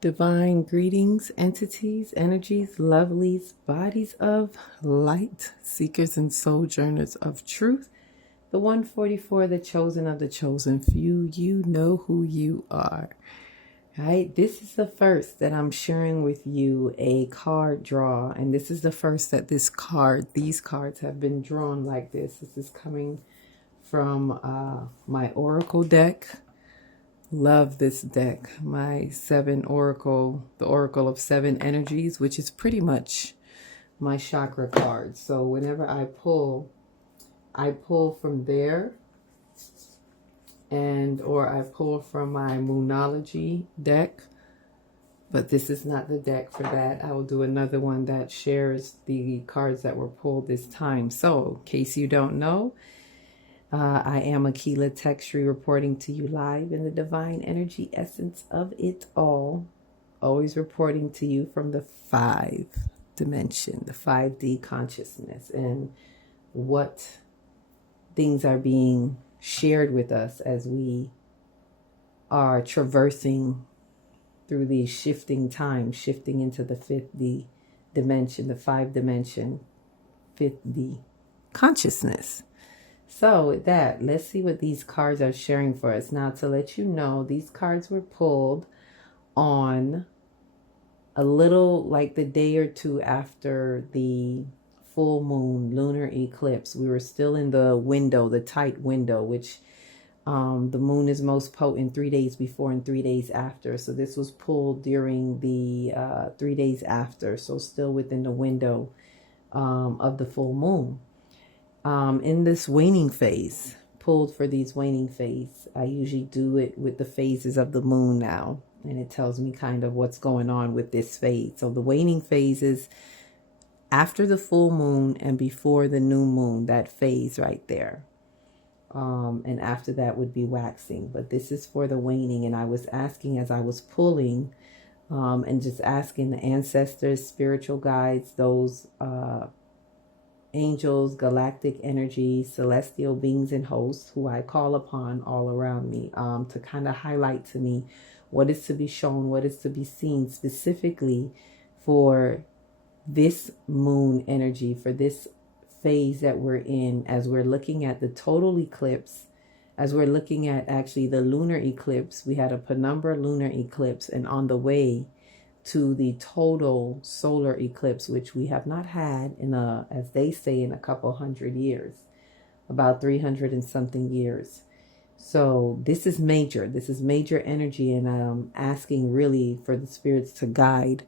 Divine greetings, entities, energies, lovelies, bodies of light, seekers and sojourners of truth. The 144, the chosen of the chosen few. You know who you are. All right, this is the first that I'm sharing with you a card draw, and this is the first that these cards have been drawn like this. This is coming from my Oracle deck. Love this deck. My seven oracle, the oracle of seven energies, which is pretty much my chakra cards. So whenever I pull from there, or I pull from my Moonology deck. But this is not the deck for that. I will do another one that shares the cards that were pulled this time. So in case you don't know, I am Aquila Textry reporting to you live in the divine energy essence of it all. Always reporting to you from the 5 dimension, the 5D consciousness, and what things are being shared with us as we are traversing through these shifting times, shifting into the 5D dimension, the 5 dimension, 5D consciousness. So with that, let's see what these cards are sharing for us. Now, to let you know, these cards were pulled on a little like the day or two after the full moon lunar eclipse. We were still in the window, the tight window, which the moon is most potent 3 days before and 3 days after. So this was pulled during the 3 days after. So still within the window of the full moon. In this waning phase, pulled for these waning phase. I usually do it with the phases of the moon now, and it tells me kind of what's going on with this phase. So the waning phase is after the full moon and before the new moon, that phase right there. And after that would be waxing, but this is for the waning. And I was asking as I was pulling, and just asking the ancestors, spiritual guides, those angels, galactic energies, celestial beings and hosts who I call upon all around me, to kind of highlight to me what is to be shown, what is to be seen specifically for this moon energy, for this phase that we're in, as we're looking at the total eclipse, as we're looking at actually the lunar eclipse. We had a penumbra lunar eclipse, and on the way to the total solar eclipse, which we have not had in as they say, in a couple hundred years, about 300 and something years. So this is major. This is major energy, and I'm asking really for the spirits to guide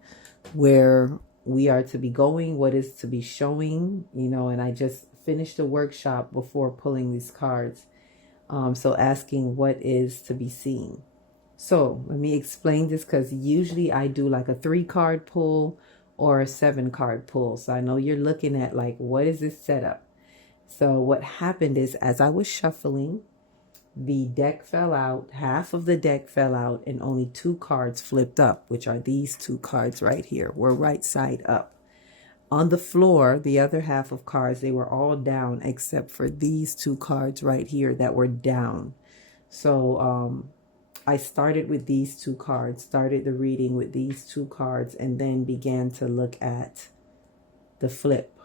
where we are to be going, what is to be showing, and I just finished a workshop before pulling these cards. So asking what is to be seen. So let me explain this, because usually I do like a 3-card pull or a 7-card pull. So I know you're looking at like, what is this setup? So what happened is, as I was shuffling, the deck fell out, half of the deck fell out, and only 2 cards flipped up, which are these 2 cards right here. We're right side up. On the floor, the other half of cards, they were all down except for these 2 cards right here that were down. So I started with these 2 cards, started the reading with these 2 cards, and then began to look at the flip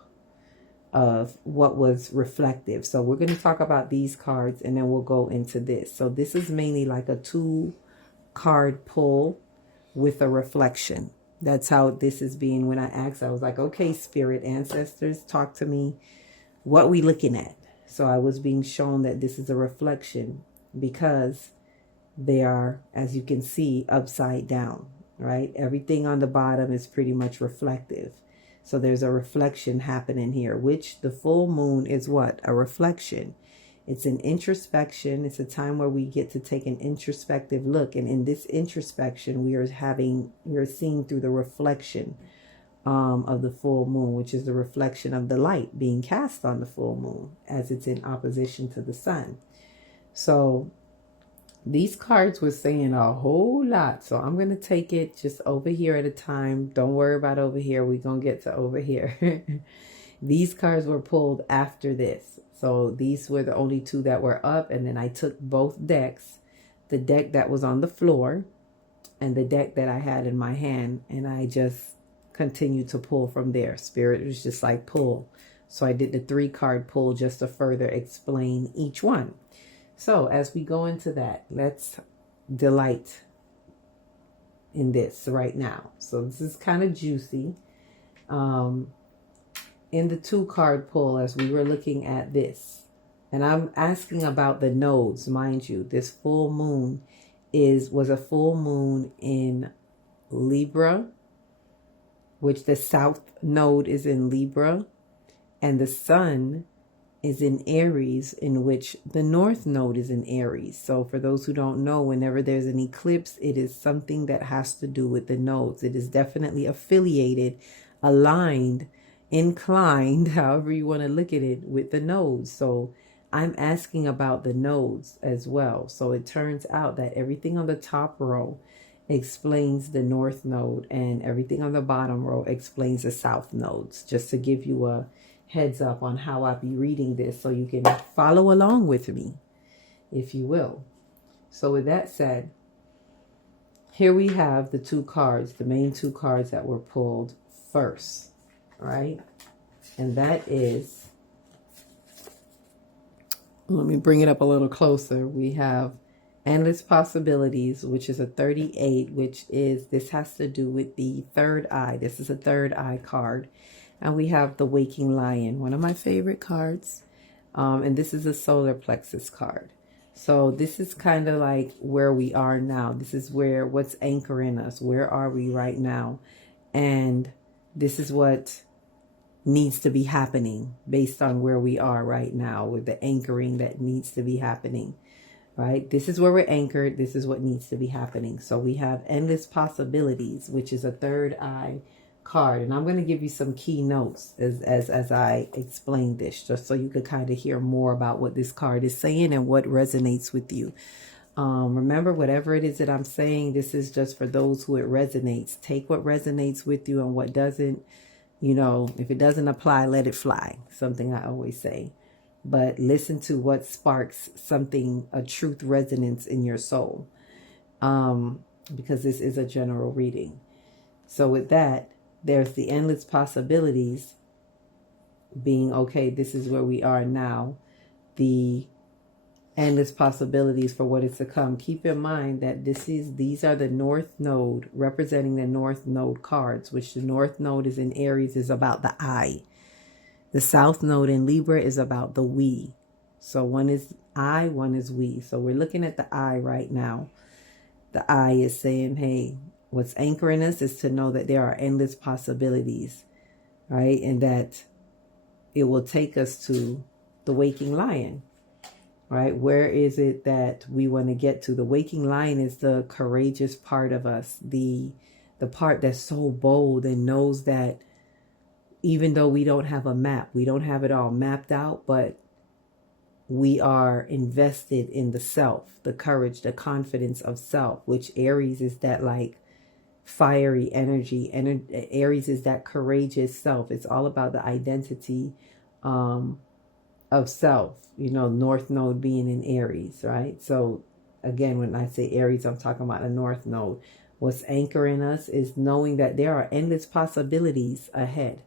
of what was reflective. So we're going to talk about these cards, and then we'll go into this. So this is mainly like a 2-card pull with a reflection. That's how this is being. When I asked, I was like, okay, spirit, ancestors, talk to me. What we looking at? So I was being shown that this is a reflection, because they are, as you can see, upside down, right? Everything on the bottom is pretty much reflective. So there's a reflection happening here, which the full moon is what? A reflection. It's an introspection. It's a time where we get to take an introspective look. And in this introspection, we are seeing through the reflection of the full moon, which is the reflection of the light being cast on the full moon as it's in opposition to the sun. So these cards were saying a whole lot. So I'm going to take it just over here at a time. Don't worry about over here. We're going to get to over here. These cards were pulled after this. So these were the only 2 that were up. And then I took both decks, the deck that was on the floor and the deck that I had in my hand, and I just continued to pull from there. Spirit was just like pull. So I did the 3-card pull just to further explain each one. So as we go into that, let's delight in this right now. So this is kind of juicy. In the 2-card pull, as we were looking at this, and I'm asking about the nodes, mind you, this full moon was a full moon in Libra, which the south node is in Libra, and the sun is in Aries, in which the north node is in Aries. So for those who don't know, whenever there's an eclipse, it is something that has to do with the nodes. It is definitely affiliated, aligned, inclined, however you want to look at it, with the nodes. So I'm asking about the nodes as well. So it turns out that everything on the top row explains the north node, and everything on the bottom row explains the south nodes, just to give you a heads up on how I be reading this, so you can follow along with me, if you will. So with that said, here we have the 2 cards, the main 2 cards that were pulled first, right? And that is, let me bring it up a little closer. We have Endless Possibilities, which is a 38, which is, this has to do with the third eye. This is a third eye card. And we have the Waking Lion, one of my favorite cards. And this is a solar plexus card. So this is kind of like where we are now. This is what's anchoring us. Where are we right now? And this is what needs to be happening based on where we are right now, with the anchoring that needs to be happening, right? This is where we're anchored. This is what needs to be happening. So we have Endless Possibilities, which is a third eye card, and I'm going to give you some key notes as I explain this, just so you could kind of hear more about what this card is saying and what resonates with you. Remember, whatever it is that I'm saying, this is just for those who it resonates. Take what resonates with you, and what doesn't, you know, if it doesn't apply, let it fly. Something I always say. But listen to what sparks something, a truth resonance in your soul, because this is a general reading. So with that, there's the Endless Possibilities being, okay, this is where we are now. The endless possibilities for what is to come. Keep in mind that these are the North Node, representing the North Node cards, which the North Node is in Aries, is about the I. The South Node in Libra is about the we. So one is I, one is we. So we're looking at the I right now. The I is saying, hey, what's anchoring us is to know that there are endless possibilities, right? And that it will take us to the Waking Lion, right? Where is it that we want to get to? The Waking Lion is the courageous part of us, the part that's so bold and knows that even though we don't have a map, we don't have it all mapped out, but we are invested in the self, the courage, the confidence of self, which Aries is that like fiery energy. Aries is that courageous self. It's all about the identity of self, you know, North Node being in Aries, right? So again, when I say Aries, I'm talking about the North Node. What's anchoring us is knowing that there are endless possibilities ahead,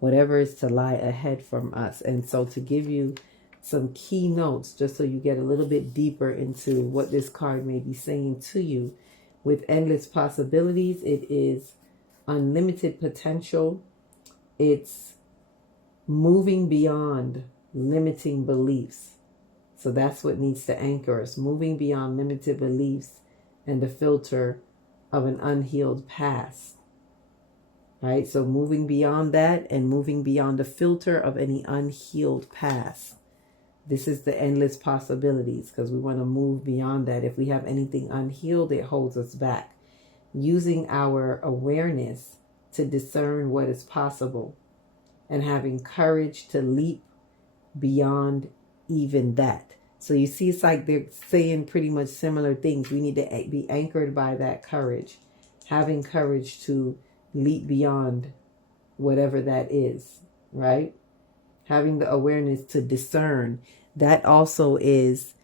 whatever is to lie ahead from us. And so to give you some key notes, just so you get a little bit deeper into what this card may be saying to you, with endless possibilities, it is unlimited potential. It's moving beyond limiting beliefs. So that's what needs to anchor us, moving beyond limited beliefs and the filter of an unhealed past, right? So moving beyond that and moving beyond the filter of any unhealed past. This is the endless possibilities, because we want to move beyond that. If we have anything unhealed, it holds us back. Using our awareness to discern what is possible and having courage to leap beyond even that. So you see, it's like they're saying pretty much similar things. We need to be anchored by that courage, having courage to leap beyond whatever that is, right? Having the awareness to discern. That also is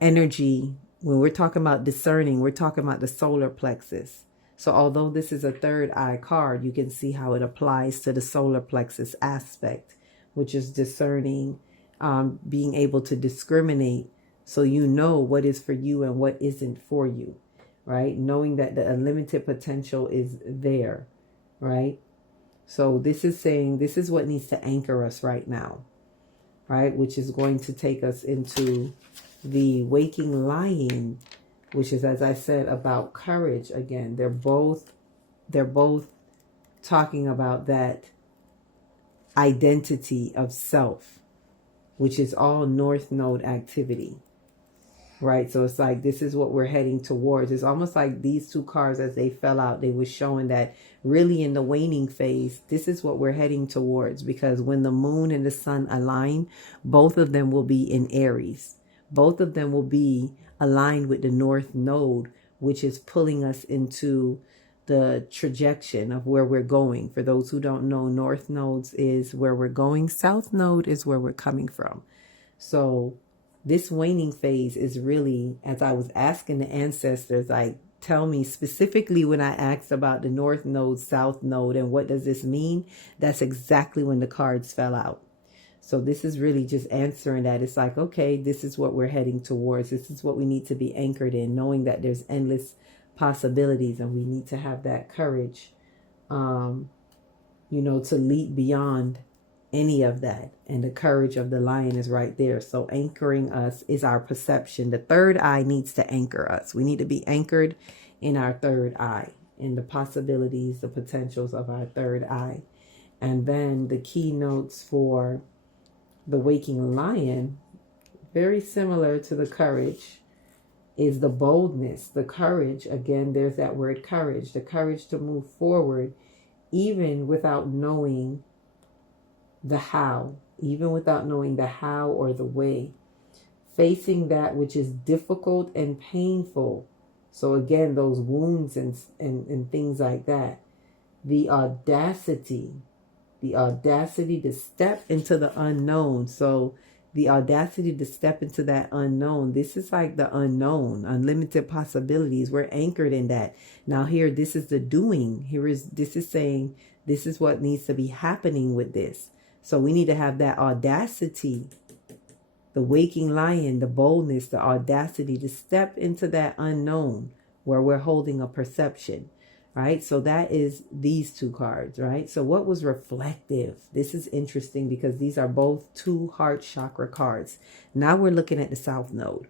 energy When we're talking about discerning, we're talking about the solar plexus. So although this is a third eye card, you can see how it applies to the solar plexus aspect, which is discerning, being able to discriminate so you know what is for you and what isn't for you, right? Knowing that the unlimited potential is there, right? So this is saying this is what needs to anchor us right now, right? Which is going to take us into the waking lion, which is, as I said, about courage. Again, they're both talking about that identity of self, which is all North Node activity, right? So it's like, this is what we're heading towards. It's almost like these two cards, as they fell out, they were showing that really in the waning phase, this is what we're heading towards, because when the moon and the sun align, both of them will be in Aries. Both of them will be aligned with the North Node, which is pulling us into the trajection of where we're going. For those who don't know, North Nodes is where we're going. South Node is where we're coming from. So this waning phase is really, as I was asking the ancestors, like, tell me specifically when I asked about the North Node, South Node, and what does this mean? That's exactly when the cards fell out. So this is really just answering that. It's like, okay, this is what we're heading towards. This is what we need to be anchored in, knowing that there's endless possibilities, and we need to have that courage, to leap beyond any of that. And the courage of the lion is right there. So anchoring us is our perception. The third eye needs to anchor us. We need to be anchored in our third eye, in the possibilities, the potentials of our third eye. And then the keynotes for the waking lion, very similar to the courage, is the boldness, the courage. Again, there's that word courage, the courage to move forward, even without knowing the how, or the way, facing that which is difficult and painful. So again, those wounds and things like that, the audacity to step into the unknown. So the audacity to step into that unknown. This is like the unknown, unlimited possibilities. We're anchored in that. Now here, this is the doing. This is saying this is what needs to be happening with this. So we need to have that audacity, the waking lion, the boldness, the audacity to step into that unknown where we're holding a perception, right? So that is these two cards, right? So what was reflective? This is interesting because these are both two heart chakra cards. Now we're looking at the South Node,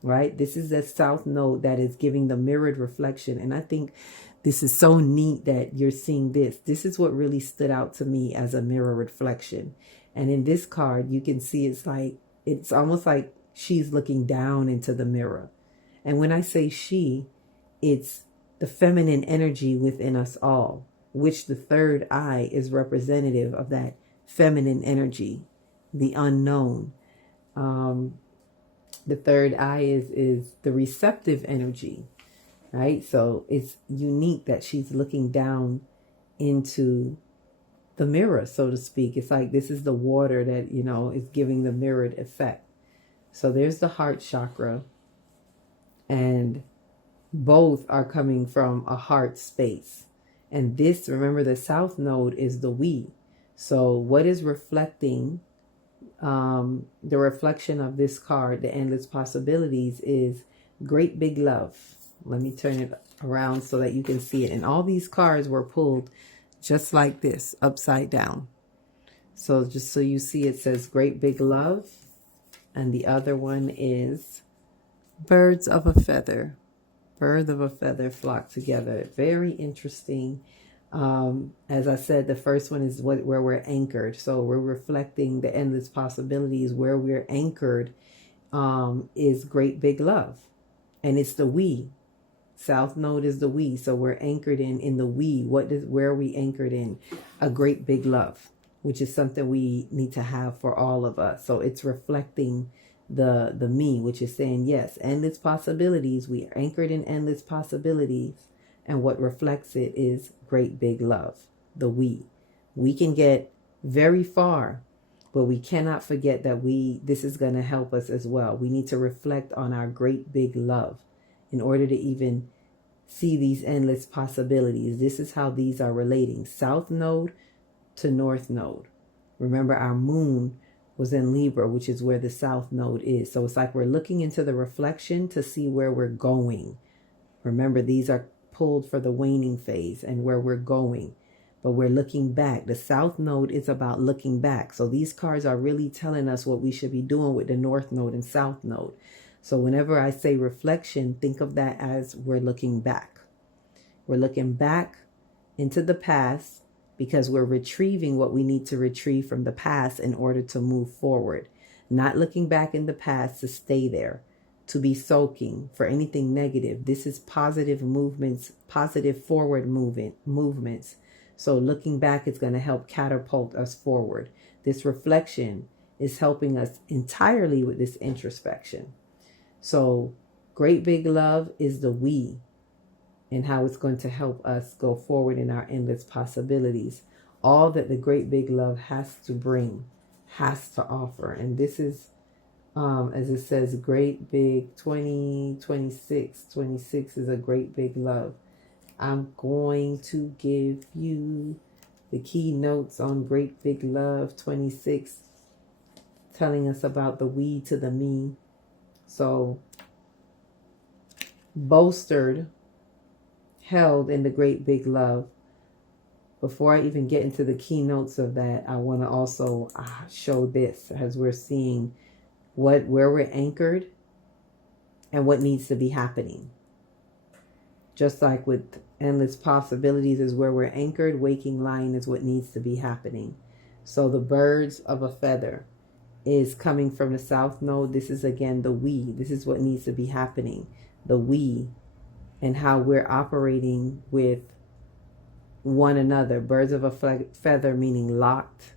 right? This is the South Node that is giving the mirrored reflection. And I think this is so neat that you're seeing this. This is what really stood out to me as a mirror reflection. And in this card, you can see it's almost like she's looking down into the mirror. And when I say she, it's the feminine energy within us all, which the third eye is representative of that feminine energy, the unknown. The third eye is the receptive energy, right? So it's unique that she's looking down into the mirror, so to speak. It's like this is the water that, is giving the mirrored effect. So there's the heart chakra, and both are coming from a heart space. And this, remember, the South Node is the we. So what is reflecting, the reflection of this card, the endless possibilities, is great big love. Let me turn it around so that you can see it. And all these cards were pulled just like this, upside down. So just so you see, it says great big love. And the other one is birds of a feather. Birds of a feather flock together. Very interesting. As I said, the first one is where we're anchored. So we're reflecting the endless possibilities. Where we're anchored is great big love. And it's the we. South Node is the we. So we're anchored in the we. Where are we anchored in? A great big love, which is something we need to have for all of us. So it's reflecting the me, which is saying, yes, endless possibilities. We are anchored in endless possibilities. And what reflects it is great big love, the we. We can get very far, But we cannot forget that this is going to help us as well. We need to reflect on our great big love in order to even see these endless possibilities. This is how these are relating. South node to north node. Remember, our moon was in Libra, which is where the south node is. So it's like we're looking into the reflection to see where we're going. Remember, these are pulled for the waning phase and where we're going. But we're looking back. The south node is about looking back. So these cards are really telling us what we should be doing with the north node and south node. So whenever I say reflection, think of that as we're looking back. We're looking back into the past because we're retrieving what we need to retrieve from the past in order to move forward. Not looking back in the past to stay there, to be soaking for anything negative. This is positive movements, positive forward movements. So looking back is going to help catapult us forward. This reflection is helping us entirely with this introspection. So great big love is the we, and how it's going to help us go forward in our endless possibilities. All that the great big love has to bring, has to offer. And this is, as it says, great big 2026. 26 is a great big love. I'm going to give you the keynotes on Great Big Love 26, telling us about the we to the me. So, bolstered, held in the Great Big Love. Before I even get into the keynotes of that, I want to also show this as we're seeing where we're anchored and what needs to be happening. Just like with endless possibilities is where we're anchored, waking lion is what needs to be happening. So the birds of a feather is coming from the south node. This is again the we. This is what needs to be happening. The we, and how we're operating with one another. Birds of a feather meaning locked.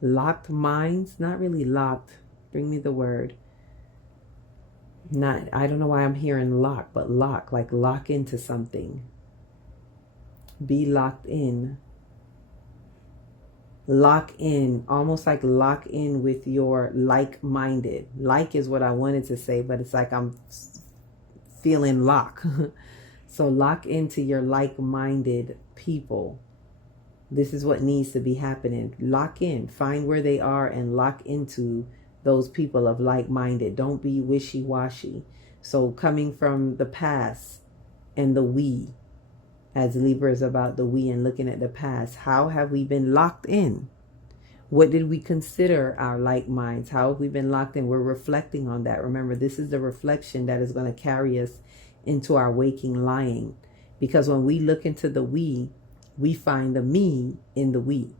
Locked minds, not really locked. Bring me the word. I don't know why I'm hearing lock, but lock, like lock into something. Be locked in. Lock in, almost like lock in with your like-minded. Like is what I wanted to say, but it's like I'm feeling lock. So lock into your like-minded people. This is what needs to be happening. Lock in, find where they are and lock into those people of like-minded. Don't be wishy-washy. So coming from the past and the we, as Libra is about the we and looking at the past, how have we been locked in? What did we consider our like minds? How have we been locked in? We're reflecting on that. Remember, this is the reflection that is going to carry us into our waking lying. Because when we look into the we find the me in the we.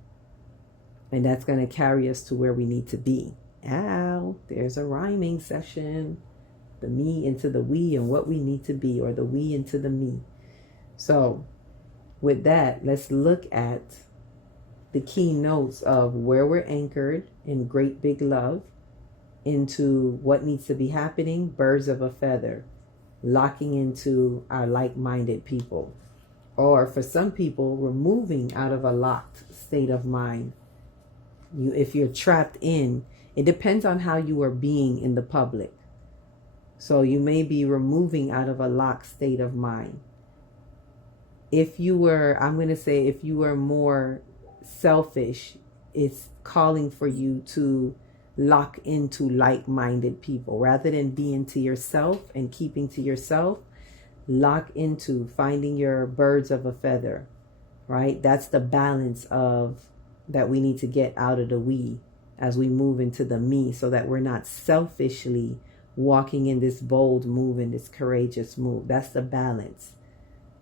And that's going to carry us to where we need to be. Ow, there's a rhyming session. The me into the we and what we need to be, or the we into the me. So with that, let's look at the keynotes of where we're anchored in great big love, into what needs to be happening, birds of a feather, locking into our like-minded people. Or for some people, we're moving out of a locked state of mind. If you're trapped in, it depends on how you are being in the public. So you may be removing out of a locked state of mind. If you were, I'm going to say, if you were more selfish, it's calling for you to lock into like-minded people. Rather than being to yourself and keeping to yourself, lock into finding your birds of a feather, right? That's the balance of that we need to get out of the we as we move into the me, so that we're not selfishly walking in this bold move and this courageous move. That's the balance,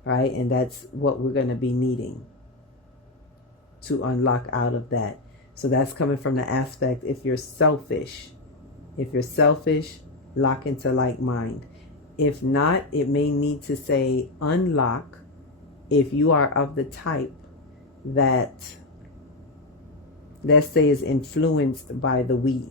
right? And that's what we're going to be needing to unlock out of that. So that's coming from the aspect, if you're selfish, lock into like mind. If not, it may need to say unlock if you are of the type that, let's say, is influenced by the we.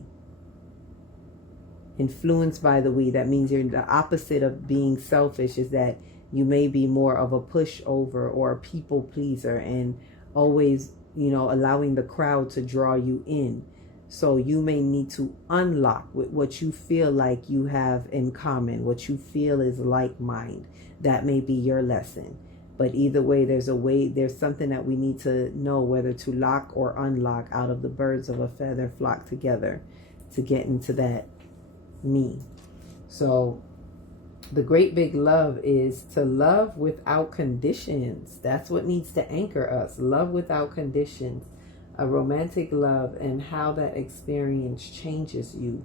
Influenced by the we, that means you're the opposite of being selfish, is that you may be more of a pushover or a people pleaser and always, allowing the crowd to draw you in. So you may need to unlock with what you feel like you have in common, what you feel is like mind. That may be your lesson. But either way, there's something that we need to know whether to lock or unlock out of the birds of a feather flock together to get into that me. So the great big love is to love without conditions. That's what needs to anchor us. Love without conditions. A romantic love and how that experience changes you.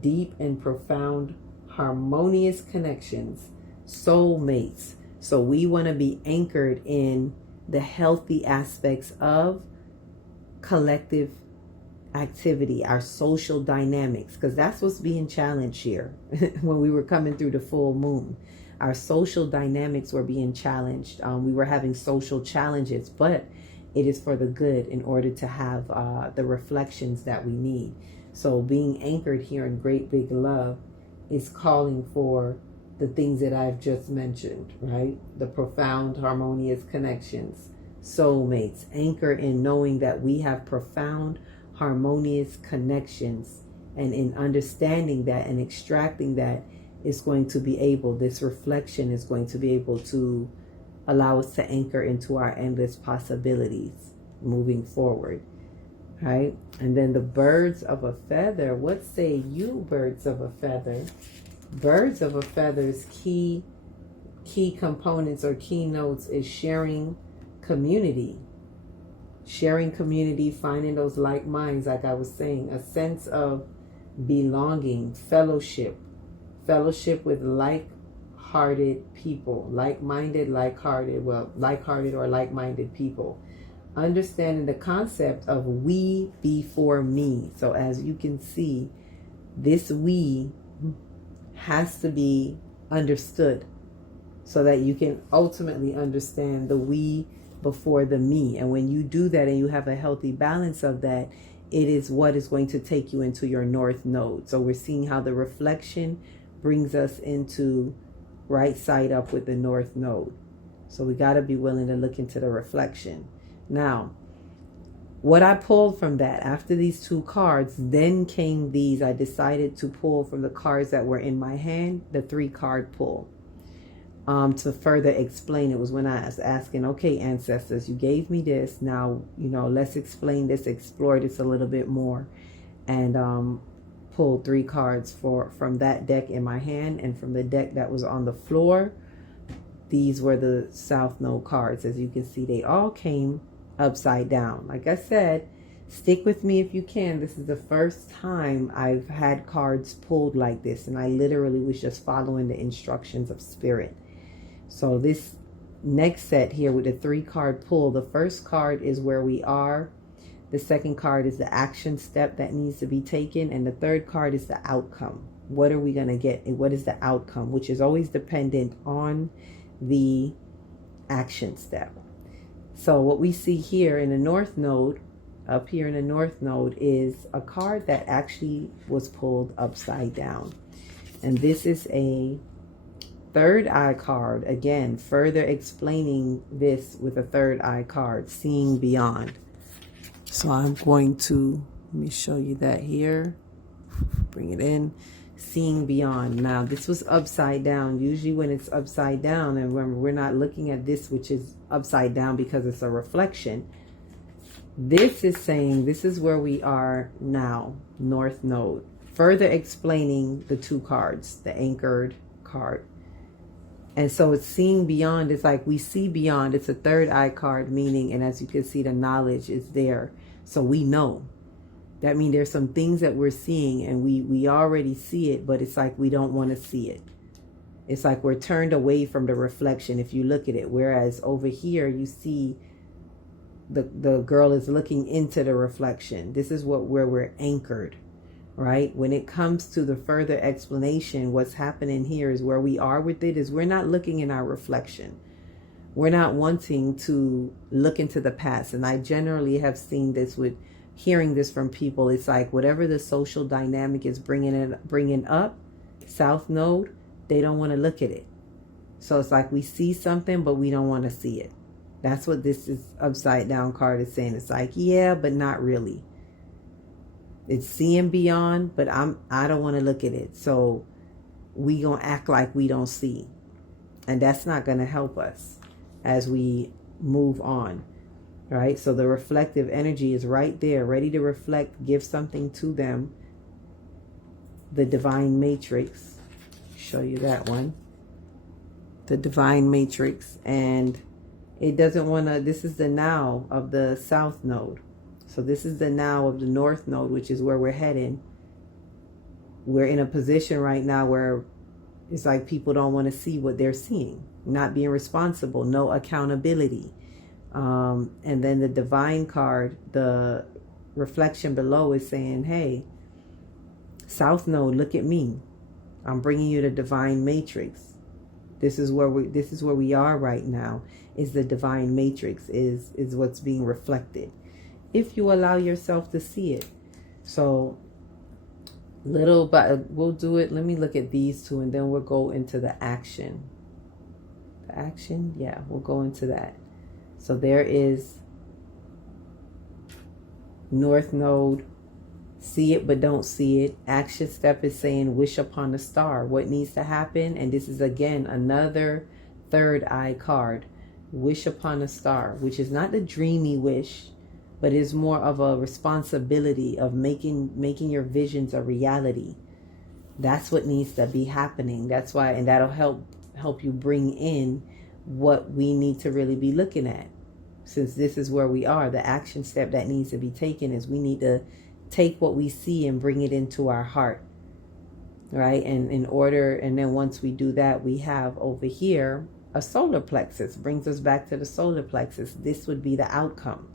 Deep and profound, harmonious connections. Soulmates. So we want to be anchored in the healthy aspects of collective activity, our social dynamics, because that's what's being challenged here. When we were coming through the full moon, our social dynamics were being challenged. We were having social challenges, but it is for the good in order to have the reflections that we need. So being anchored here in great big love is calling for the things that I've just mentioned, right? The profound harmonious connections, soulmates, anchor in knowing that we have profound harmonious connections, and in understanding that and extracting that is going to be able, this reflection is going to be able to allow us to anchor into our endless possibilities moving forward, right? And then the birds of a feather. What say you, birds of a feather? Birds of a feather's key components or keynotes is sharing community. Sharing community, finding those like minds, like I was saying, a sense of belonging, fellowship with like-hearted people, like-minded, like-hearted, well, like-hearted or like-minded people. Understanding the concept of we before me. So as you can see, this we has to be understood so that you can ultimately understand the we before the me. And when you do that and you have a healthy balance of that, it is what is going to take you into your north node. So we're seeing how the reflection brings us into right side up with the north node. So we got to be willing to look into the reflection. Now, what I pulled from that after these two cards, then came these. I decided to pull from the cards that were in my hand, the 3-card pull. To further explain, it was when I was asking, okay, ancestors, you gave me this. Now, let's explain this, explore this a little bit more. And pulled 3 cards from that deck in my hand, and from the deck that was on the floor. These were the South Node cards. As you can see, they all came upside down. Like I said, stick with me if you can. This is the first time I've had cards pulled like this, and I literally was just following the instructions of spirit. So this next set here with the 3-card pull, the first card is where we are. The second card is the action step that needs to be taken. And the third card is the outcome. What are we going to get? And what is the outcome? Which is always dependent on the action step. So what we see here in the North Node, up here in the North Node, is a card that actually was pulled upside down. And this is a third eye card. Again, further explaining this with a third eye card, seeing beyond. So I'm going to, let me show you that here. Bring it in. Seeing beyond. Now, this was upside down. Usually when it's upside down, and remember, we're not looking at this, which is upside down, because it's a reflection. This is saying this is where we are now, North Node. Further explaining the 2 cards, the anchored card. And so it's seeing beyond. It's like we see beyond. It's a third eye card, meaning, and as you can see, the knowledge is there. So we know. That means there's some things that we're seeing, and we already see it, but it's like we don't want to see it. It's like we're turned away from the reflection if you look at it. Whereas over here, you see the girl is looking into the reflection. This is where we're anchored, right? When it comes to the further explanation, what's happening here is where we are with it is we're not looking in our reflection. We're not wanting to look into the past. And I generally have seen this with hearing this from people. It's like whatever the social dynamic is bringing up, South Node, they don't want to look at it. So it's like we see something, but we don't want to see it. That's what this is upside down card is saying. It's like, yeah, but not really. It's seeing beyond, but I don't want to look at it. So we gonna act like we don't see. And that's not gonna help us as we move on. Right? So the reflective energy is right there, ready to reflect, give something to them. The divine matrix. Show you that one. The divine matrix. And it doesn't want to, this is the now of the south node. So this is the now of the north node, which is where we're heading. We're in a position right now where it's like people don't want to see what they're seeing. Not being responsible, no accountability. And then the divine card, the reflection below is saying, hey, south node, look at me. I'm bringing you the divine matrix. This is where we are right now. Is the divine matrix is what's being reflected, if you allow yourself to see it. So little, but we'll do it. Let me look at these two, and then we'll go into the action. The action, yeah, we'll go into that. So there is north node. See it but don't see it. Action step is saying wish upon a star. What needs to happen? And this is again another third eye card. Wish upon a star, which is not the dreamy wish, but is more of a responsibility of making your visions a reality. That's what needs to be happening. That's why, and that'll help you bring in what we need to really be looking at. Since this is where we are, the action step that needs to be taken is we need to take what we see and bring it into our heart, right? And in order, and then once we do that, we have over here a solar plexus. Brings us back to the solar plexus. This would be the outcome,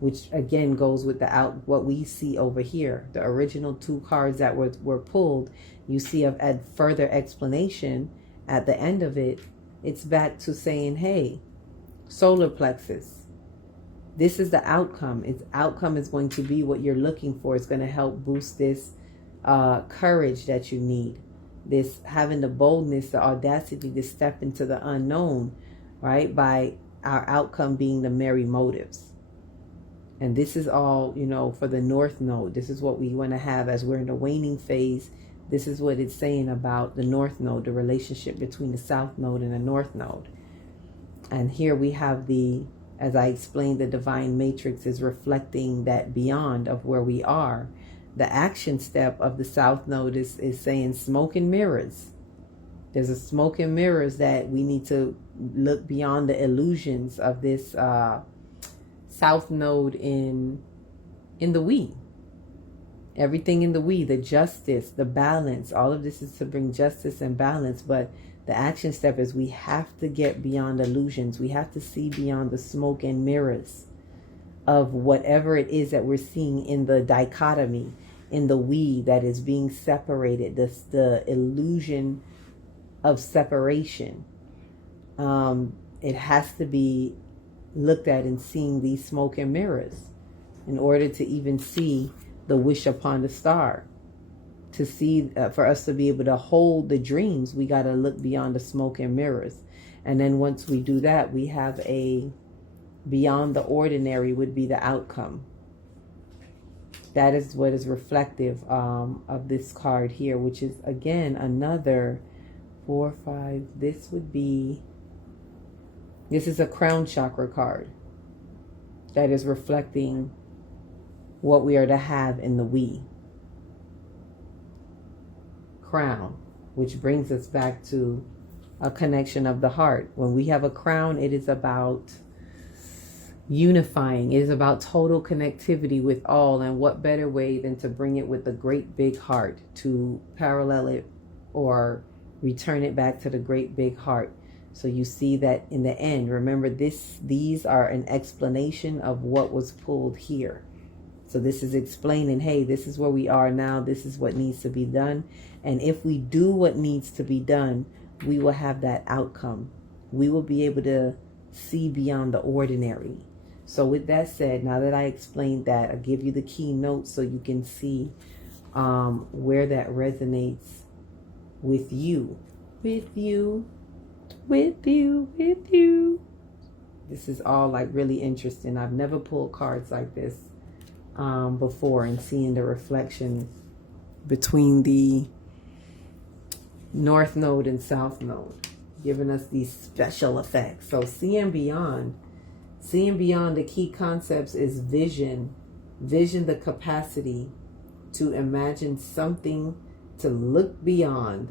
which again goes with what we see over here. The original two cards that were pulled, you see a further explanation at the end of it. It's back to saying, hey, solar plexus, this is the outcome. Its outcome is going to be what you're looking for. It's going to help boost this courage that you need. This having the boldness, the audacity to step into the unknown, right? By our outcome being the merry motives. And this is all, for the north node. This is what we want to have as we're in the waning phase. This is what it's saying about the north node, the relationship between the south node and the north node. And here we have as I explained, the divine matrix is reflecting that beyond of where we are. The action step of the south node is saying smoke and mirrors. There's a smoke and mirrors that we need to look beyond the illusions of this south node in the we. Everything in the we, the justice, the balance, all of this is to bring justice and balance. But the action step is we have to get beyond illusions. We have to see beyond the smoke and mirrors of whatever it is that we're seeing in the dichotomy, in the we that is being separated, the illusion of separation. It has to be looked at and seeing these smoke and mirrors in order to even see the wish upon the star. To see, for us to be able to hold the dreams, we got to look beyond the smoke and mirrors. And then once we do that, we have a beyond the ordinary would be the outcome. That is what is reflective of this card here, which is again another 4, 5. This is a crown chakra card that is reflecting what we are to have in the we. Crown, which brings us back to a connection of the heart. When we have a crown, it is about unifying. It is about total connectivity with all. And what better way than to bring it with the great big heart, to parallel it or return it back to the great big heart. So you see that in the end, remember these are an explanation of what was pulled here. So this is explaining, hey, this is where we are now. This is what needs to be done. And if we do what needs to be done, we will have that outcome. We will be able to see beyond the ordinary. So with that said, now that I explained that, I'll give you the key notes so you can see where that resonates with you. With you. With you. With you. This is all like really interesting. I've never pulled cards like this. before, and seeing the reflection between the North Node and South Node, giving us these special effects. So seeing beyond, the key concepts is vision. Vision, the capacity to imagine something, to look beyond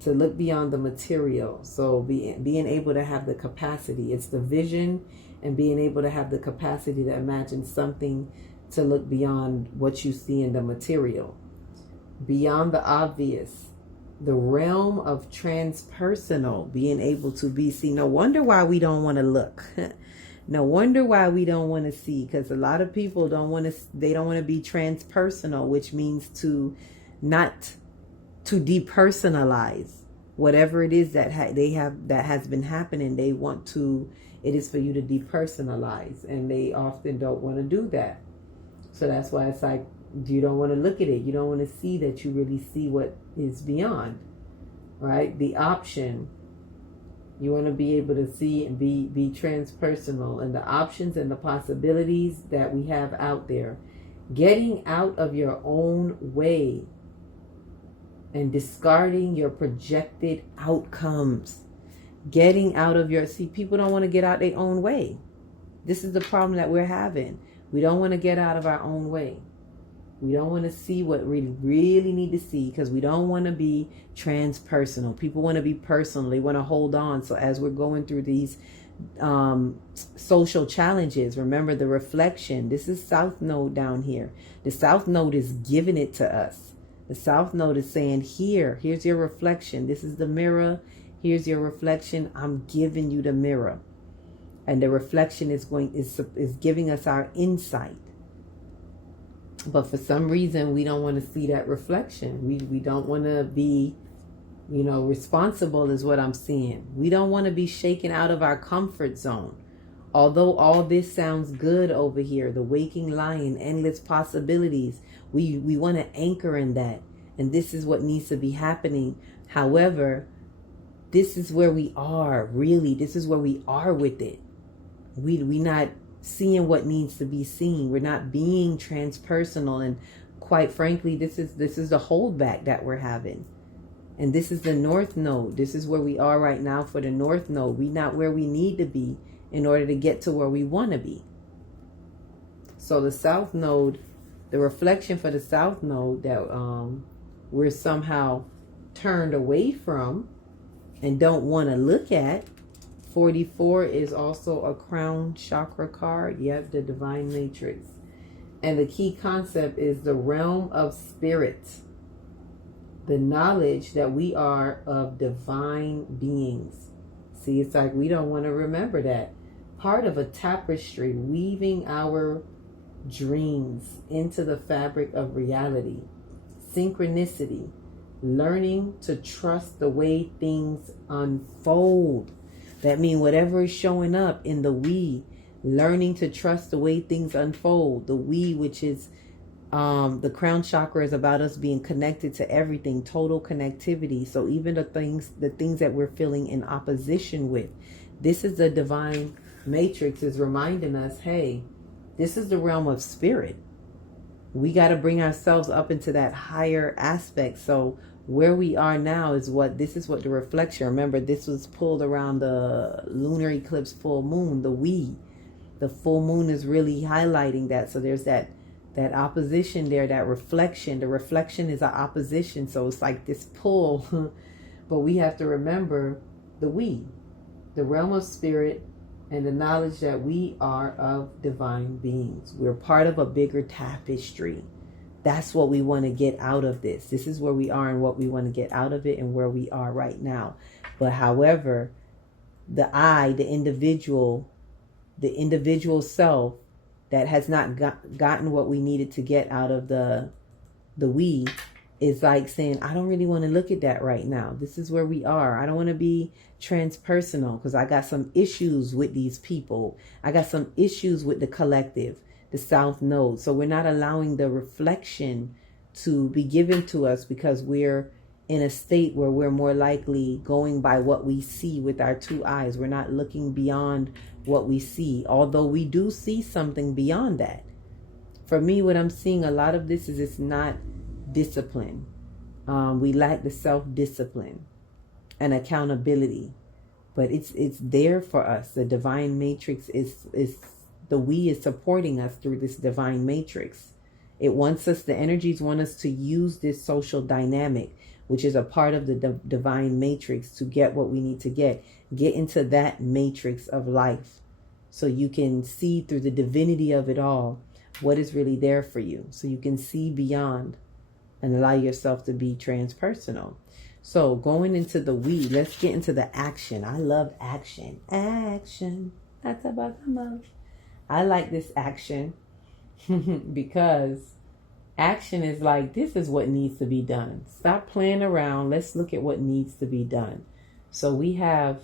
the material. So being able to have the capacity, it's the vision, and being able to have the capacity to imagine something, to look beyond what you see in the material, beyond the obvious, the realm of transpersonal, being able to be seen. No wonder why we don't want to look. No wonder why we don't want to see, because a lot of people don't want to be transpersonal, which means to not to depersonalize whatever it is that that has been happening. They want to, it is for you to depersonalize, and they often don't want to do that. So that's why it's like, you don't want to look at it. You don't want to see that you really see what is beyond, right? The option. You want to be able to see and be transpersonal, and the options and the possibilities that we have out there. Getting out of your own way and discarding your projected outcomes. Getting out of your, see, people don't want to get out their own way. This is the problem that we're having. We don't want to get out of our own way. We don't want to see what we really need to see, because we don't want to be transpersonal. People want to be personal. They want to hold on. So as we're going through these social challenges, remember the reflection. This is South Node down here. The South Node is giving it to us. The South Node is saying, here's your reflection. This is the mirror. Here's your reflection. I'm giving you the mirror. And the reflection is giving us our insight. But for some reason, we don't want to see that reflection. We don't want to be, responsible is what I'm seeing. We don't want to be shaken out of our comfort zone. Although all this sounds good over here, the waking lion, endless possibilities, we want to anchor in that. And this is what needs to be happening. However, this is where we are, really. This is where we are with it. We not seeing what needs to be seen. We're not being transpersonal, and quite frankly, this is the holdback that we're having. And this is the North Node. This is where we are right now for the North Node. We're not where we need to be in order to get to where we want to be. So the South Node, the reflection for the South Node that we're somehow turned away from and don't want to look at. 44 is also a crown chakra card. Yep, the divine matrix. And the key concept is the realm of spirit. The knowledge that we are of divine beings. See, it's like we don't want to remember that. Part of a tapestry, weaving our dreams into the fabric of reality. Synchronicity. Learning to trust the way things unfold. That means whatever is showing up in the we, learning to trust the way things unfold. The we, which is the crown chakra, is about us being connected to everything, total connectivity. So even the things that we're feeling in opposition with, this is the divine matrix is reminding us, hey, this is the realm of spirit. We got to bring ourselves up into that higher aspect. So where we are now this is what the reflection, remember this was pulled around the lunar eclipse full moon, the full moon is really highlighting that. So there's that opposition there, that reflection. The reflection is our opposition. So it's like this pull, but we have to remember the realm of spirit, and the knowledge that we are of divine beings. We're part of a bigger tapestry. That's what we want to get out of this. This is where we are and what we want to get out of it and where we are right now. But however, the I, the individual self that has not gotten what we needed to get out of the we, is like saying, I don't really want to look at that right now. This is where we are. I don't want to be transpersonal because I got some issues with these people. I got some issues with the collective, the South Node. So we're not allowing the reflection to be given to us because we're in a state where we're more likely going by what we see with our two eyes. We're not looking beyond what we see, although we do see something beyond that. for me, what I'm seeing, a lot of this is it's not discipline. We lack the self-discipline and accountability, but it's there for us. The divine matrix is the we is supporting us through this divine matrix. It wants us, the energies want us to use this social dynamic, which is a part of the divine matrix, to get what we need to get into that matrix of life, so you can see through the divinity of it all what is really there for you, so you can see beyond and allow yourself to be transpersonal. So going into the we, let's get into the action. I love action. Action. That's about the most. I like this action because action is like, this is what needs to be done. Stop playing around. Let's look at what needs to be done. So we have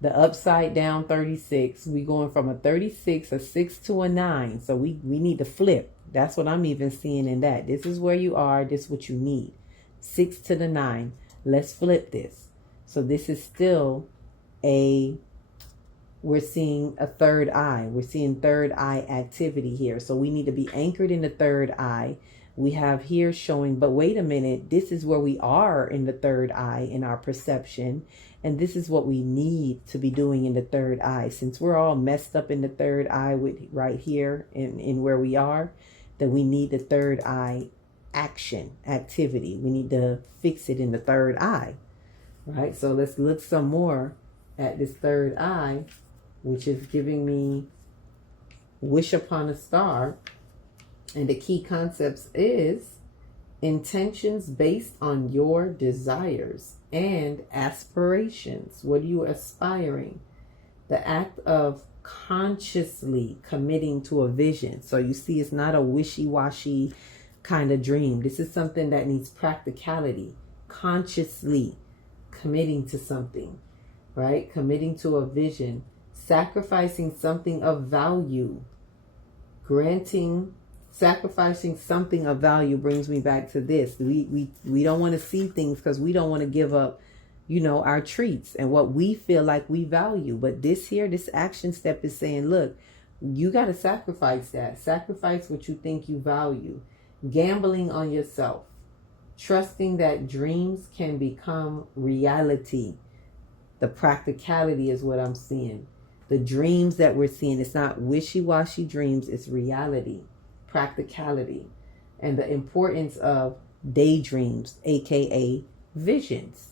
the upside down 36. We going from a 36, a 6 to a 9. So we need to flip. That's what I'm even seeing in that. This is where you are. This is what you need. 6 to the 9. Let's flip this. So this is still we're seeing a third eye. We're seeing third eye activity here. So we need to be anchored in the third eye. We have here showing, but wait a minute, this is where we are in the third eye in our perception. And this is what we need to be doing in the third eye. Since we're all messed up in the third eye with right here in where we are, that we need the third eye action, activity. We need to fix it in the third eye, right? So let's look some more at this third eye, which is giving me wish upon a star. And the key concepts is intentions based on your desires and aspirations. What are you aspiring? The act of consciously committing to a vision. So you see, it's not a wishy-washy kind of dream. This is something that needs practicality. Consciously committing to something, right? Committing to a vision. Sacrificing something of value. Sacrificing something of value brings me back to this. We don't want to see things because we don't want to give up, our treats and what we feel like we value. But this action step is saying, look, you got to sacrifice that. Sacrifice what you think you value. Gambling on yourself. Trusting that dreams can become reality. The practicality is what I'm seeing. The dreams that we're seeing, it's not wishy-washy dreams, it's reality, practicality, and the importance of daydreams, aka visions.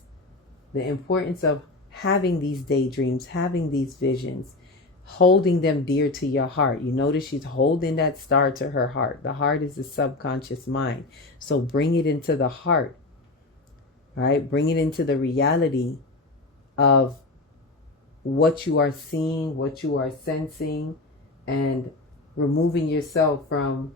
The importance of having these daydreams, having these visions, holding them dear to your heart. You notice she's holding that star to her heart. The heart is the subconscious mind. So bring it into the heart, right? Bring it into the reality of what you are seeing, what you are sensing, and removing yourself from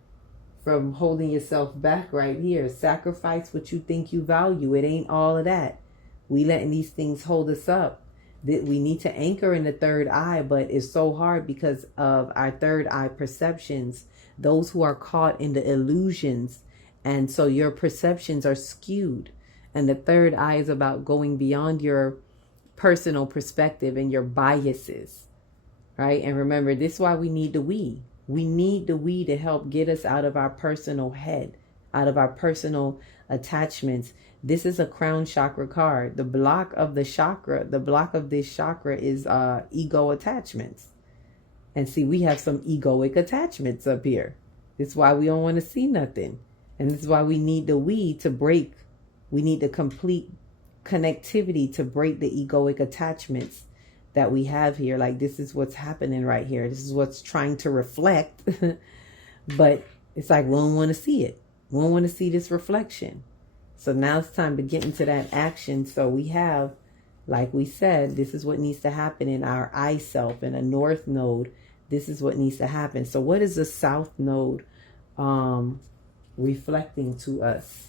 holding yourself back right here. Sacrifice what you think you value. It ain't all of that. We letting these things hold us up. That we need to anchor in the third eye, but it's so hard because of our third eye perceptions. Those who are caught in the illusions, and so your perceptions are skewed. And the third eye is about going beyond your personal perspective and your biases, right? And remember, this is why we need the we. We need the we to help get us out of our personal head, out of our personal attachments. This is a crown chakra card. The block of this chakra is ego attachments. And see, we have some egoic attachments up here. This is why we don't want to see nothing. And this is why we need the we to break. We need the complete connectivity to break the egoic attachments that we have here. Like, this is what's happening right here. This is what's trying to reflect. But it's like we don't want to see it. We don't want to see this reflection. So now it's time to get into that action. So we have, like we said, this is what needs to happen in our I self, in a north node. This is what needs to happen. So what is the south node reflecting to us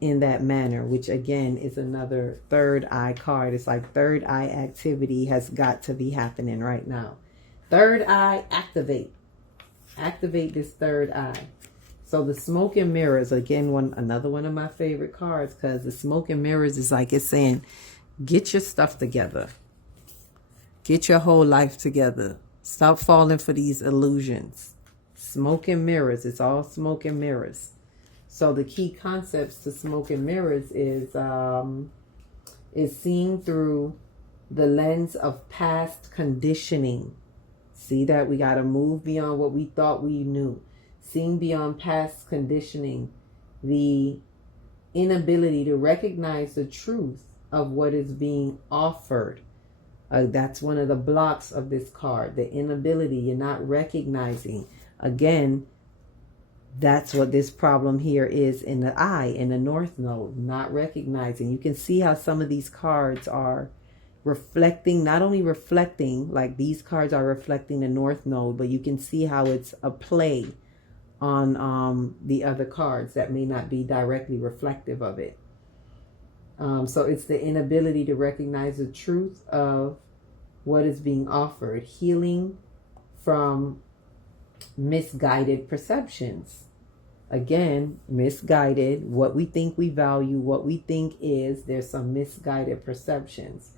in that manner, which again is another third eye card? It's like third eye activity has got to be happening right now. Third eye, activate this third eye. So the smoke and mirrors, again, another one of my favorite cards, because the smoke and mirrors is like it's saying, get your stuff together, get your whole life together, stop falling for these illusions, Smoke and mirrors. It's all smoke and mirrors. So the key concepts to smoke and mirrors is seeing through the lens of past conditioning. See that we got to move beyond what we thought we knew. Seeing beyond past conditioning, the inability to recognize the truth of what is being offered. That's one of the blocks of this card. The inability, you're not recognizing. Again, that's what this problem here is in the eye, in the north node, not recognizing. You can see how some of these cards are reflecting, not only reflecting, like these cards are reflecting the north node, but you can see how it's a play on the other cards that may not be directly reflective of it. So it's the inability to recognize the truth of what is being offered. Healing from misguided perceptions. Again, misguided. What we think we value, what we think is, there's some misguided perceptions.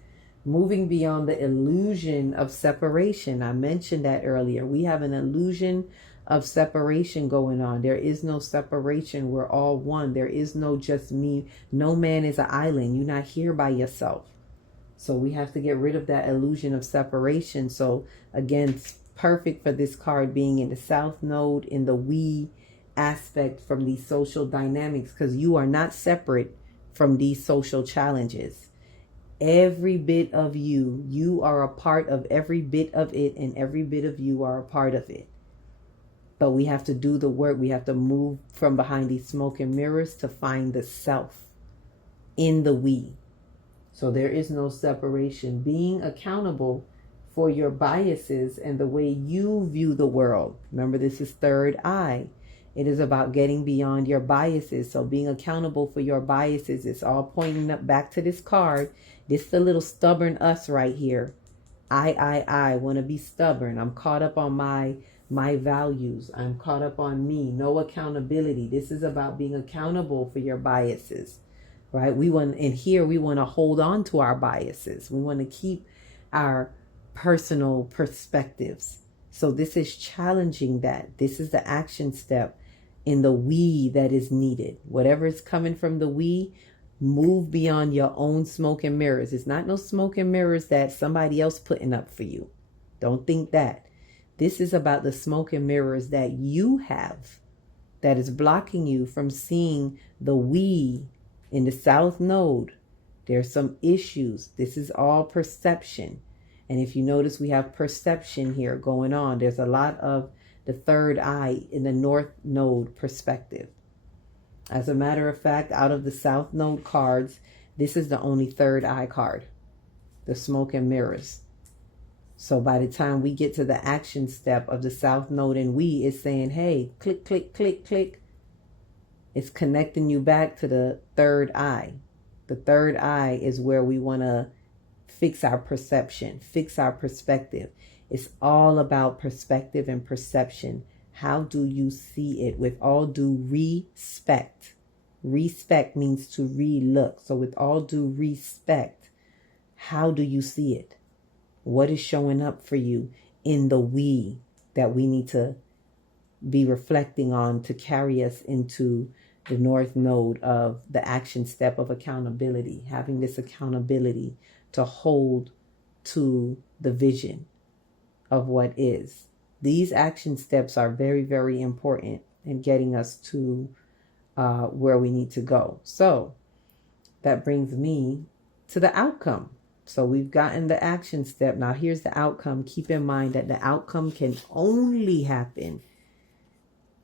Moving beyond the illusion of separation. I mentioned that earlier. We have an illusion of separation going on. There is no separation. We're all one. There is no just me. No man is an island. You're not here by yourself. So we have to get rid of that illusion of separation. So again, it's perfect for this card being in the south node, in the we aspect from these social dynamics, because you are not separate from these social challenges. Every bit of you, you are a part of every bit of it, and every bit of you are a part of it. But we have to do the work. We have to move from behind these smoke and mirrors to find the self in the we. So there is no separation. Being accountable for your biases and the way you view the world. Remember, this is third eye. It is about getting beyond your biases. So being accountable for your biases, it's all pointing up back to this card. This is the little stubborn us right here. I want to be stubborn. I'm caught up on my values. I'm caught up on me. No accountability. This is about being accountable for your biases, right? We want to hold on to our biases. We want to keep our personal perspectives. So this is challenging that. This is the action step in the we that is needed. Whatever is coming from the we, move beyond your own smoke and mirrors. It's not no smoke and mirrors that somebody else putting up for you. Don't think that. This is about the smoke and mirrors that you have that is blocking you from seeing the we in the south node. There's some issues. This is all perception. And if you notice, we have perception here going on. There's a lot of the third eye in the north node perspective. As a matter of fact, out of the south node cards, this is the only third eye card, the smoke and mirrors. So by the time we get to the action step of the south node and we, it's saying, hey, click, click, click, click. It's connecting you back to the third eye. The third eye is where we want to fix our perception, fix our perspective. It's all about perspective and perception. How do you see it? With all due respect. Respect means to re-look. So with all due respect, how do you see it? What is showing up for you in the we that we need to be reflecting on to carry us into the north node of the action step of accountability, having this accountability to hold to the vision of what is. These action steps are very, very important in getting us to where we need to go. So that brings me to the outcome. So we've gotten the action step. Now here's the outcome. Keep in mind that the outcome can only happen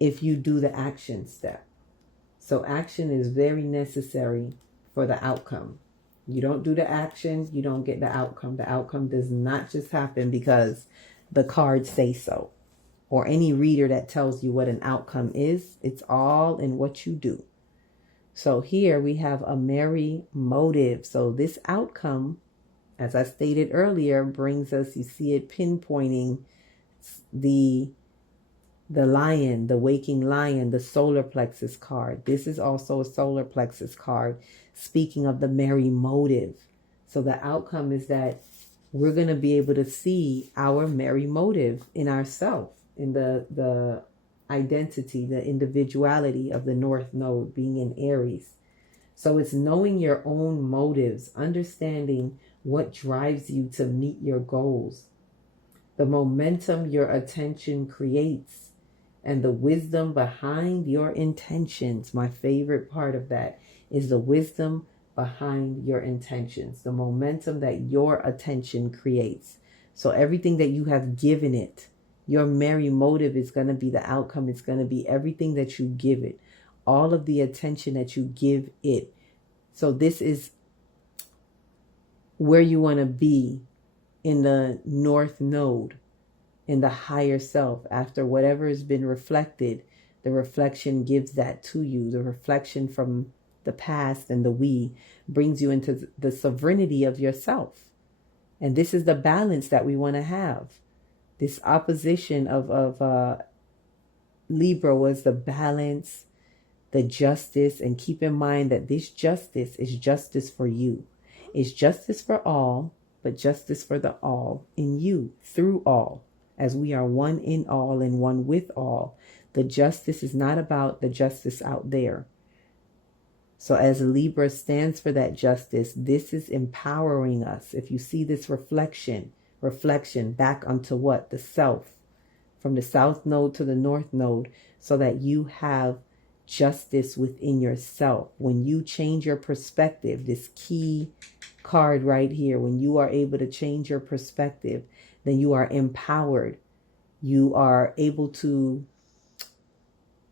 if you do the action step. So action is very necessary for the outcome. You don't do the action, you don't get the outcome. The outcome does not just happen because the cards say so, or any reader that tells you what an outcome is. It's all in what you do. So here we have a merry motive. So this outcome, as I stated earlier, brings us, you see it pinpointing the lion, the waking lion, the solar plexus card. This is also a solar plexus card, speaking of the merry motive. So the outcome is that we're going to be able to see our merry motive in ourselves, in the identity, the individuality of the North Node being in Aries. So it's knowing your own motives, understanding what drives you to meet your goals, the momentum your attention creates, and the wisdom behind your intentions. My favorite part of that is the wisdom behind your intentions, the momentum that your attention creates. So everything that you have given it, your merry motive is going to be the outcome. It's going to be everything that you give it, all of the attention that you give it. So this is where you want to be in the North Node, in the higher self. After whatever has been reflected, the reflection gives that to you. The reflection from the past and the we brings you into the sovereignty of yourself. And this is the balance that we want to have. This opposition of Libra was the balance, the justice. And keep in mind that this justice is justice for you. It's justice for all, but justice for the all in you, through all. As we are one in all and one with all, the justice is not about the justice out there. So as Libra stands for that justice, this is empowering us. If you see this reflection back onto what? The self, from the South Node to the North Node, so that you have justice within yourself. When you change your perspective, this key card right here, when you are able to change your perspective, then you are empowered. You are able to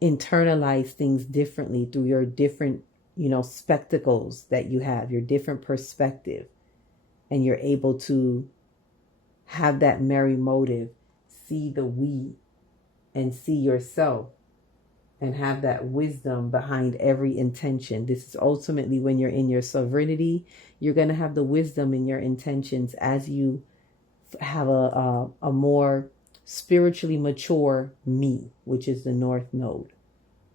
internalize things differently through your different, spectacles that you have, your different perspective. And you're able to have that merry motive, see the we, and see yourself, and have that wisdom behind every intention. This is ultimately when you're in your sovereignty, you're going to have the wisdom in your intentions as you have a more spiritually mature me, which is the North Node.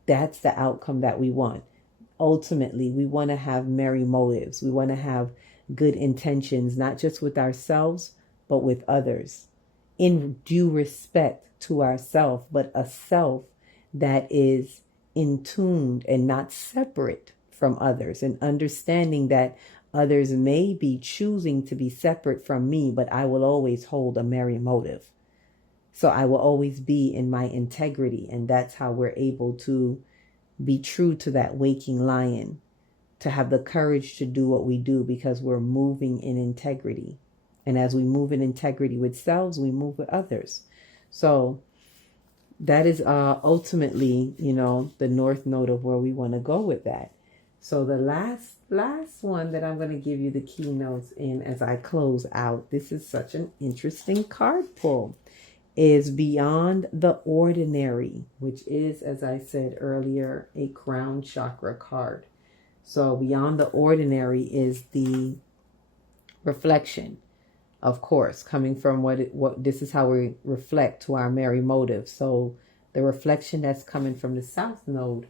That's the outcome that we want. Ultimately, we want to have merry motives. We want to have good intentions, not just with ourselves, but with others. In due respect to ourselves, but a self that is in tuned and not separate from others, and understanding that others may be choosing to be separate from me, but I will always hold a merry motive. So I will always be in my integrity. And that's how we're able to be true to that waking lion, to have the courage to do what we do, because we're moving in integrity. And as we move in integrity with selves, we move with others. So that is ultimately, the North Node of where we want to go with that. So the last one that I'm going to give you the keynotes in as I close out, this is such an interesting card pull, is Beyond the Ordinary, which is, as I said earlier, a crown chakra card. So Beyond the Ordinary is the reflection, of course, coming from what this is how we reflect to our merry motive. So the reflection that's coming from the South Node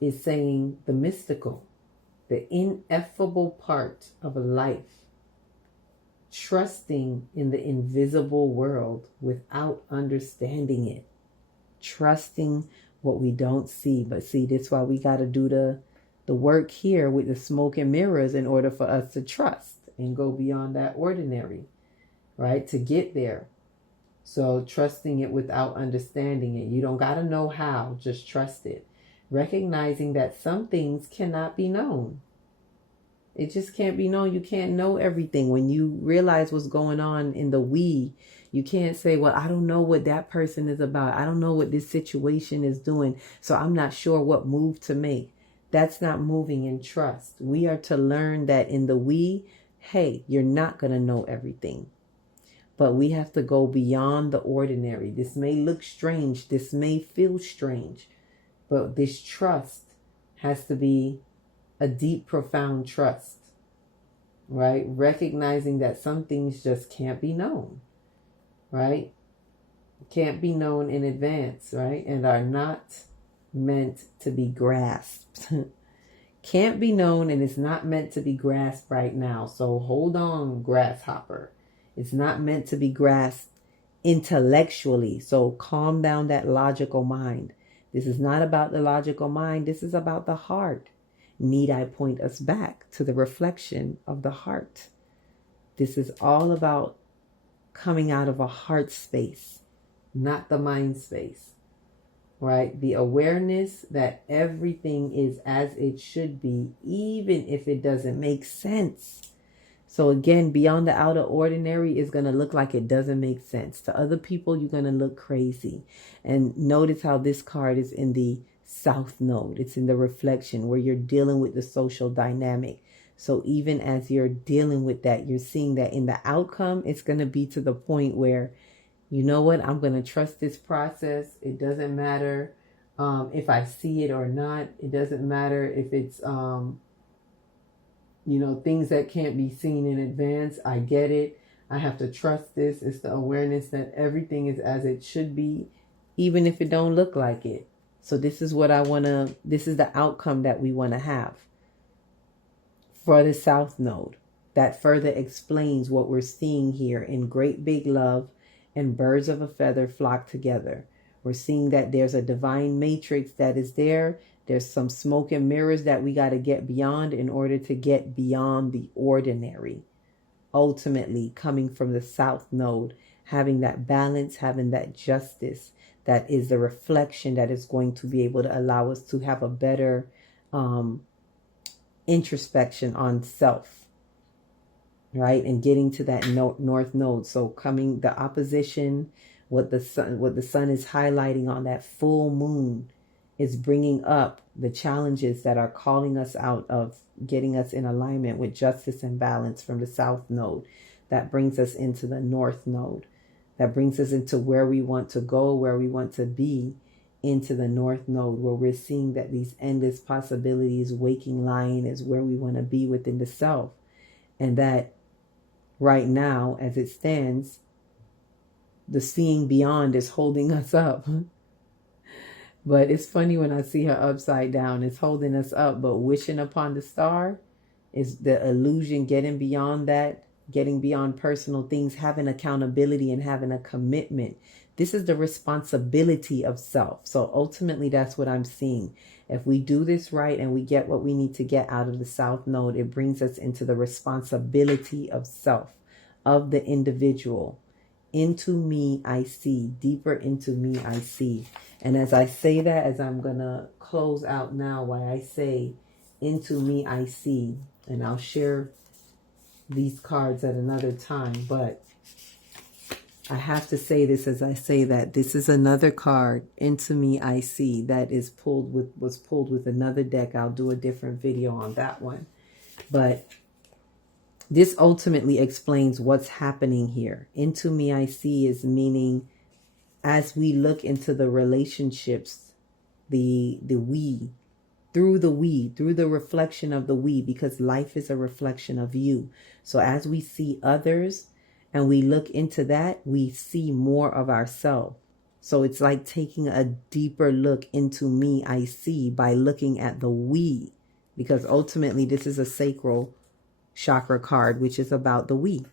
is saying the mystical, the ineffable part of life, trusting in the invisible world without understanding it, trusting what we don't see. But see, that's why we got to do the work here with the smoke and mirrors in order for us to trust and go beyond that ordinary, right? To get there. So trusting it without understanding it. You don't got to know how, just trust it. Recognizing that some things cannot be known. It just can't be known. You can't know everything. When you realize what's going on in the we, you can't say, well, I don't know what that person is about. I don't know what this situation is doing, so I'm not sure what move to make. That's not moving in trust. We are to learn that in the we, hey, you're not going to know everything. But we have to go beyond the ordinary. This may look strange. This may feel strange. But this trust has to be a deep, profound trust, right? Recognizing that some things just can't be known, right? Can't be known in advance, right? And are not meant to be grasped. Can't be known, and it's not meant to be grasped right now. So hold on, grasshopper. It's not meant to be grasped intellectually. So calm down that logical mind. This is not about the logical mind. This is about the heart. Need I point us back to the reflection of the heart? This is all about coming out of a heart space, not the mind space, right? The awareness that everything is as it should be, even if it doesn't make sense. So again, beyond the outer ordinary is going to look like it doesn't make sense. To other people, you're going to look crazy. And notice how this card is in the south node. It's in the reflection where you're dealing with the social dynamic. So even as you're dealing with that, you're seeing that in the outcome, it's going to be to the point where, you know what, I'm going to trust this process. It doesn't matter if I see it or not. It doesn't matter if it's things that can't be seen in advance. I get it. I have to trust this. It's the awareness that everything is as it should be, even if it don't look like it. So this is this is the outcome that we want to have for the south node. That further explains what we're seeing here in great big love and birds of a feather flock together. We're seeing that there's a divine matrix that is there. There's some smoke and mirrors that we got to get beyond in order to get beyond the ordinary. Ultimately, coming from the south node, having that balance, having that justice, that is the reflection that is going to be able to allow us to have a better introspection on self, right? And getting to that north node. So coming the opposition, what the sun is highlighting on that full moon is bringing up the challenges that are calling us out of getting us in alignment with justice and balance from the south node. That brings us into the north node. That brings us into where we want to go, where we want to be, into the north node, where we're seeing that these endless possibilities, waking lion is where we want to be within the self. And that right now, as it stands, the seeing beyond is holding us up. But it's funny when I see her upside down, it's holding us up, but wishing upon the star is the illusion, getting beyond that, getting beyond personal things, having accountability and having a commitment. This is the responsibility of self. So ultimately, that's what I'm seeing. If we do this right and we get what we need to get out of the south node, it brings us into the responsibility of self, of the individual. Into me, I see. Deeper into me, I see. And as I say that, as I'm going to close out now, why I say, into me, I see. And I'll share these cards at another time. But I have to say this as I say that. This is another card, into me, I see, that was pulled with another deck. I'll do a different video on that one. But this ultimately explains what's happening here. Into me, I see is meaning as we look into the relationships, the we, through the reflection of the we, because life is a reflection of you. So as we see others and we look into that, we see more of ourselves. So it's like taking a deeper look into me, I see, by looking at the we, because ultimately this is a sacral chakra card, which is about the we.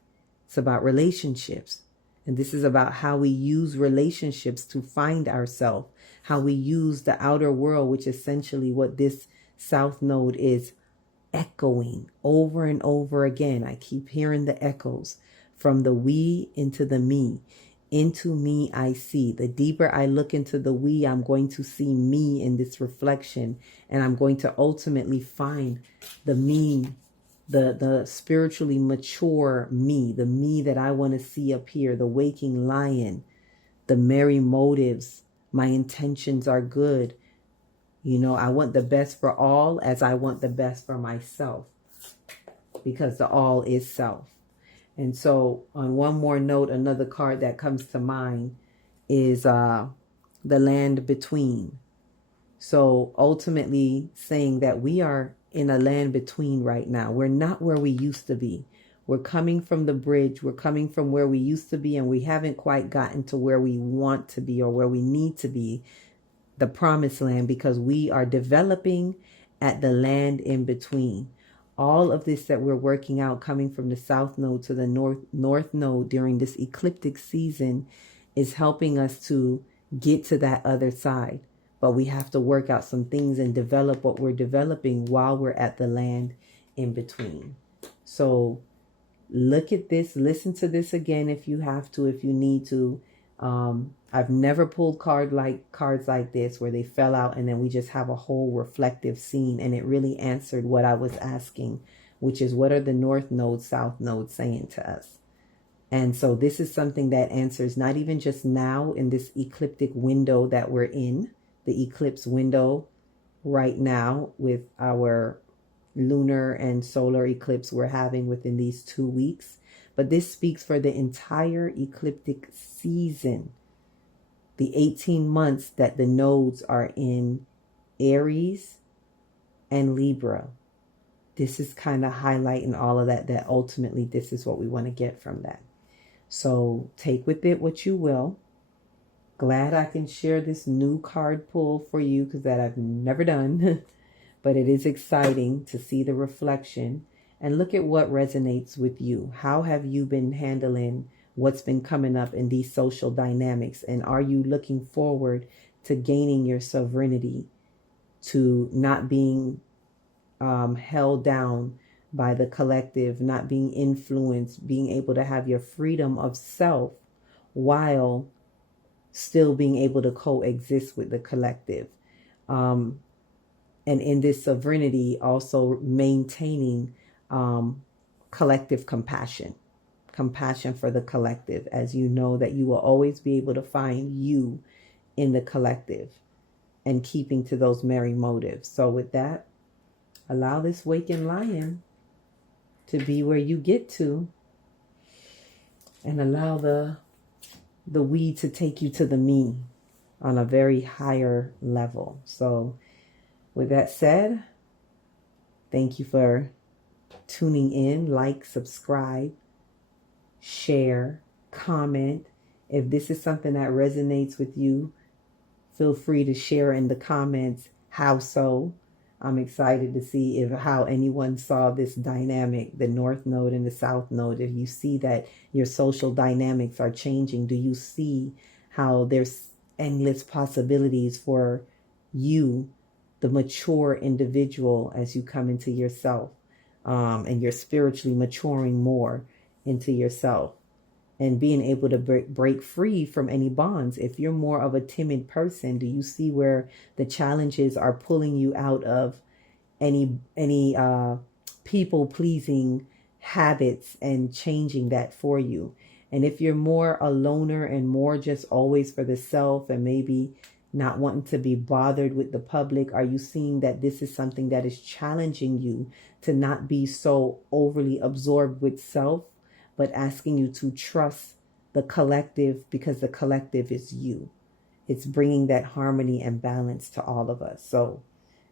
It's about relationships. And this is about how we use relationships to find ourselves, how we use the outer world, which essentially what this south node is echoing over and over again. I keep hearing the echoes from the we into the me. Into me, I see. The deeper I look into the we, I'm going to see me in this reflection. And I'm going to ultimately find the me, the spiritually mature me, the me that I want to see up here, the waking lion, the merry motives. My intentions are good. You know, I want the best for all as I want the best for myself, because the all is self. And so on one more note, another card that comes to mind is the land between. So ultimately saying that we are in a land between right now. We're not where we used to be. We're coming from the bridge. We're coming from where we used to be, and we haven't quite gotten to where we want to be or where we need to be, the promised land, because we are developing at the land in between. All of this that we're working out, coming from the south node to the north node during this ecliptic season, is helping us to get to that other side. but we have to work out some things and develop what we're developing while we're at the land in between. So look at this, listen to this again if you have to, if you need to. I've never pulled cards like this where they fell out and then we just have a whole reflective scene, and it really answered what I was asking, which is, what are the north node, south node saying to us? And so this is something that answers not even just now in this ecliptic window that we're in, the eclipse window right now with our lunar and solar eclipse we're having within these 2 weeks, but this speaks for the entire ecliptic season, the 18 months that the nodes are in Aries and Libra. This is kind of highlighting all of that ultimately this is what we want to get from that. So take with it what you will. Glad I can share this new card pull for you, because that I've never done. But it is exciting to see the reflection and look at what resonates with you. How have you been handling what's been coming up in these social dynamics? And are you looking forward to gaining your sovereignty, to not being held down by the collective, not being influenced, being able to have your freedom of self while still being able to coexist with the collective? And in this sovereignty, also maintaining collective compassion for the collective, as you know that you will always be able to find you in the collective and keeping to those merry motives. So with that, allow this waking lion to be where you get to, and allow the we to take you to the me on a very higher level. So with that said, thank you for tuning in. Like, subscribe, share, comment. If this is something that resonates with you, feel free to share in the comments how so. I'm excited to see how anyone saw this dynamic, the north node and the south node. If you see that your social dynamics are changing, do you see how there's endless possibilities for you, the mature individual, as you come into yourself, and you're spiritually maturing more into yourself and being able to break free from any bonds? If you're more of a timid person, do you see where the challenges are pulling you out of any people pleasing habits and changing that for you? And if you're more a loner and more just always for the self and maybe not wanting to be bothered with the public, are you seeing that this is something that is challenging you to not be so overly absorbed with self, but asking you to trust the collective, because the collective is you. It's bringing that harmony and balance to all of us. So,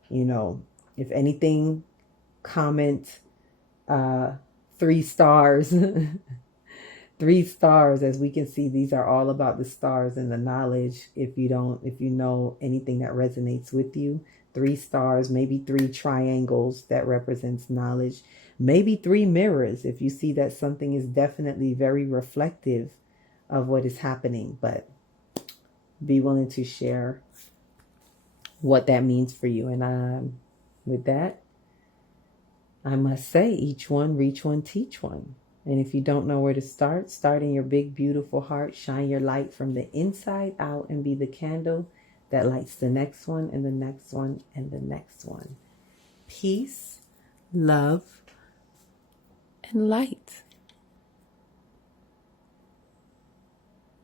if anything, comment 3 stars. 3 stars. As we can see, these are all about the stars and the knowledge. If you know anything that resonates with you, 3 stars, maybe 3 triangles that represents knowledge, maybe 3 mirrors if you see that something is definitely very reflective of what is happening. But be willing to share what that means for you. And with that, I must say, each one, reach one, teach one. And if you don't know where to start in your big, beautiful heart. Shine your light from the inside out and be the candle that lights the next one and the next one and the next one. Peace, love, and light.